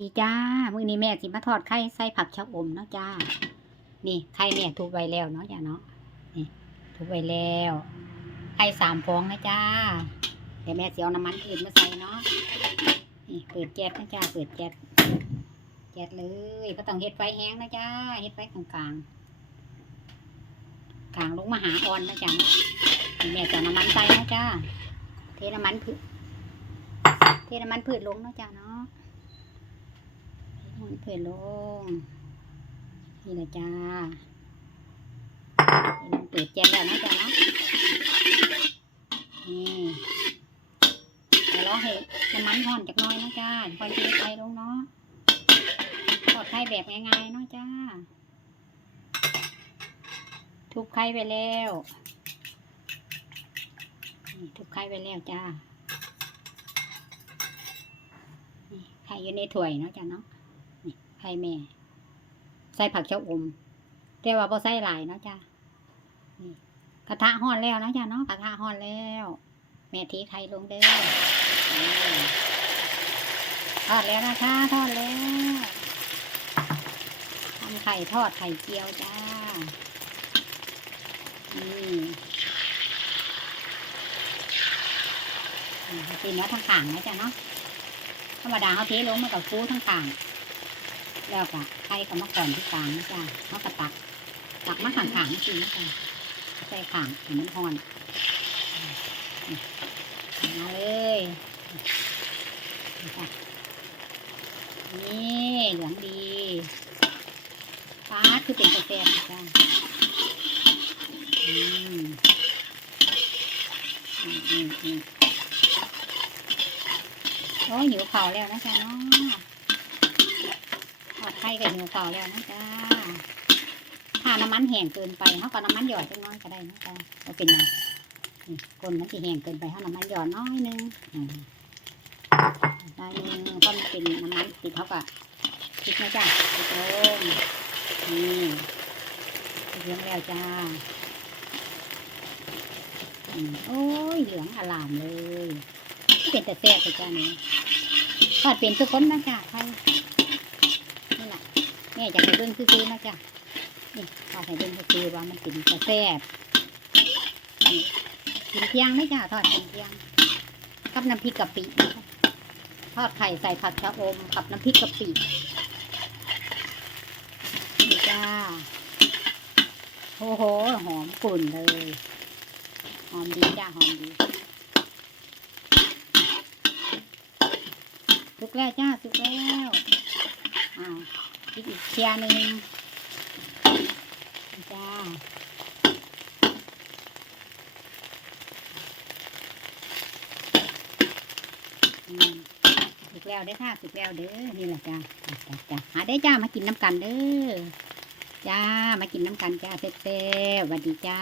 ดีจ้า มื้อนี้แม่สิมาทอดไข่ใส่ผักชะอมเนาะจ้า นี่ไข่แม่ทุบไว้แล้วเนาะจ้าเนาะ นี่ทุบไว้แล้ว ไข่สามฟองนะจ้า เดี๋ยวแม่สิเอาน้ำมันอื่นมาใส่เนาะ นี่เปิดแก๊สนะจ้า เปิดแก๊ส แก๊สเลยก็ต้องเฮ็ดไฟแห้งนะจ้า เฮ็ดไฟกลางๆกลางลงมาหาออนนะจ้าแม่จะน้ำมันใส่นะจ้า เทน้ำมันพืช เทน้ำมันพืชลงเนาะจ้าเนาะ มันเผ็ดลง นี่แหละจ้ามันเปิดแก๊สแล้วนะจ๊ะเนาะนี่เดี๋ยวเราให้น้ำมันห่อนจากน้อยนะจ้าค่อยเทไข่ลงเนาะทอดไข่แบบง่ายๆเนาะจ้า ทุบไข่ไปแล้วทุบไข่ไปแล้วจ้าไข่อยู่ในถ้วยเนาะจ้าเนาะ ไข่แม่ ใส่ผักเจ้าอม แต่ว่าพอใส่หลายเนาะจ้ะนี่กระทะห่อนแล้วนะจ้ะเนาะกระทะห่อนแล้ว แม่ทีไข่ลงเด้อทอดแล้วนะคะ ทอดแล้วทำไข่ทอดไข่เจียวจ้านี่นี่ตีเนื้อทั้งข่างนะจ้ะเนาะธรรมดาเขาเทลงมากับฟูทั้งข่าง แล้วก็ไข่กับมะกอนที่กลางนะจ๊ะเขากระตัก ตักมาข้างๆจริงนะจ๊ะใส่ข้างให้มันห่อนมาเลยนี่เหลืองดีฟ้าคือเป็นกาแฟนะจ๊ะอืมอืมอืมโอ้ยหิวเข่าแล้วนะจ๊ะเนาะ ข่กับหิวเก่าแล้วนะจ๊ะถ้าน้ำมันแห้งเกินไปเขาก็น้ำมันหยอดจังน้อยก็ได้นะจ๊ะก็เป็นไงนี่คนมันที่แห้งเกินไปเขาน้ำมันหยอดน้อยหนึงน้อยหนึงก็มันเป็นน้ำมันติดเขาก็พริกนะจ๊ะพริกลงนี่เลี้ยงแล้วจ้าโอ้ยเหลืองอลามเลย เป็นแต่แซ่บจ้าเนี่ยทอดเป็นทุกคนนะจ๊ะใคร แม่จะไปเบิ้งซื้อๆนะจ๊ะนี่ทอดให้เบิ้งซื้อว่ามันกินจะแซ่บกินเที่ยงไหมจ้ะทอดกินเที่ยงกับน้ำพริกกะปิทอดไข่ใส่ผักชะอมกับน้ำพริกกะปินี่จ้าโอ้โหหอมกลุ่นเลยหอมดีจ้าหอมดีสุกแล้วจ้าสุกแล้วอ้าว อีกอีกเชียร์หนึ่งจ้าสุกแล้วเด้ค่ะสุกแล้วเด้อนี่แหละจ้าจ้าจ้าหาได้จ้ามากินน้ำกันเด้อจ้ามากินน้ำกันจ้าเซ่บๆสวัสดีจ้า